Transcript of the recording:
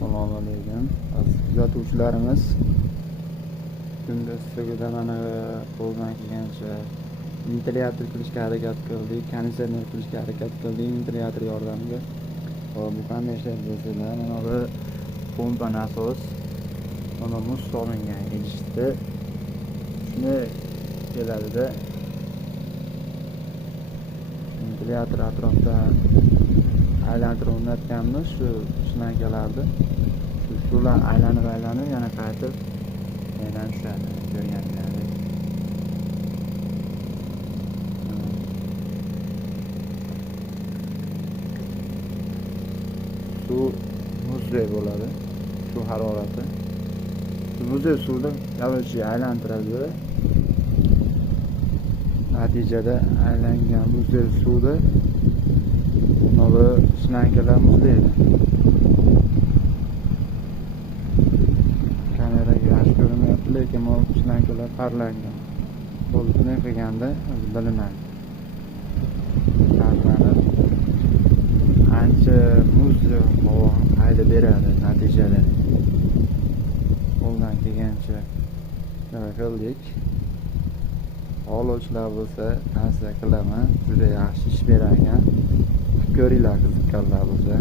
Assalomu alaykum aziz kuzatuvchilarimiz. Kunda issiqda mana qo'ldan kelgancha ventilyator qilishga harakat qildik, konditsioner qilishga harakat qildik ventilyator yordamida. Hop, bu qanday ishlaydi desanglar, mana bu pompa nasos. Mana muz solingan idishda shuni keladida. Ventilyator atrofida aylantirib o'rnatganmiz shu shlankalarni. Shular aylanib yana qaytib tushadi, ko'rganingizdek. Suv muzdek bo'ladi, shu harorati. Muzdek suvni yavash aylantiradi. Natijada aylangan muzdek suvda mana shlankalar muzlaydi. Kameraga yaxshi ko'rinmayapti, lekin bu shlankalar parlangan. Qo'lni qilganda bilinadi. Parlanib ancha muz havo haydab beradi natijada. Qo'ldan kelgancha qildik. Oluvchilar bo'lsa tavsiya qilaman, juda yaxshi ish bergan. Ko'ringlar qiziqqanlar bo'lsa.